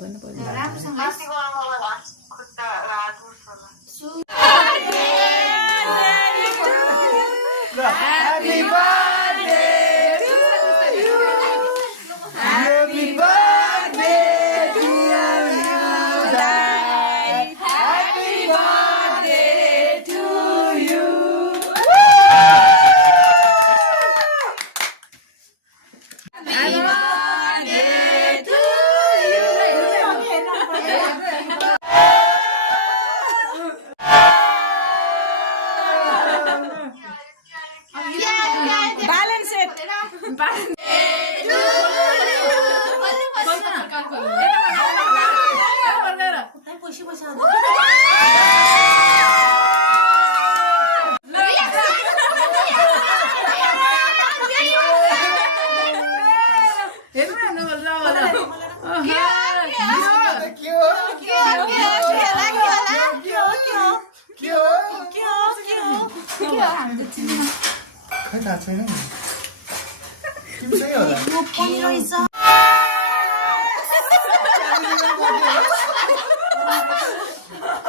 भन्नु पर्यो Happy birthday to you. Happy birthday dear Dad. Happy birthday to you. Happy birthday to you. Balance it. खै थाहा छैन नि तिमीसँगै होला यो पनि रहेछ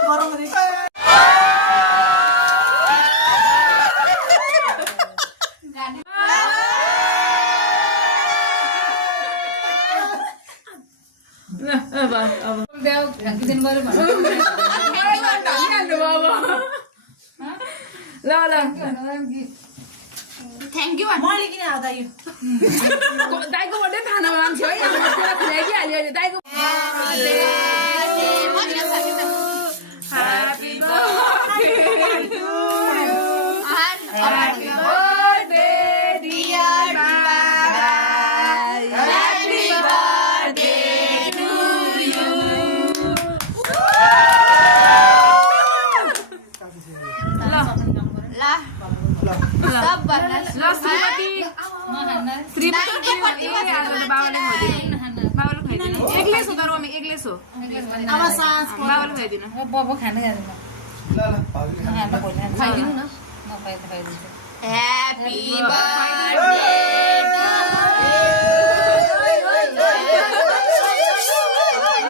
गरम रहेछ थ्याङ्क यू मैले किन आउँदा यो दाइको बर्थडे खाना मान्छे है खुलाइदिइहाल्यो अहिले दाइको Happy birthday to you. Happy birthday dear Baba. Happy birthday to you. La सब भन्ना ल श्रीमती बाबाले खाइदिनु एक्लै सो तर म एक्लै सो अब सास बाबाले खाइदिनु बबो खानै जाँदैन ल ल भाउजूले खानु खाइदिनु न म खाइदिन्छु Happy birthday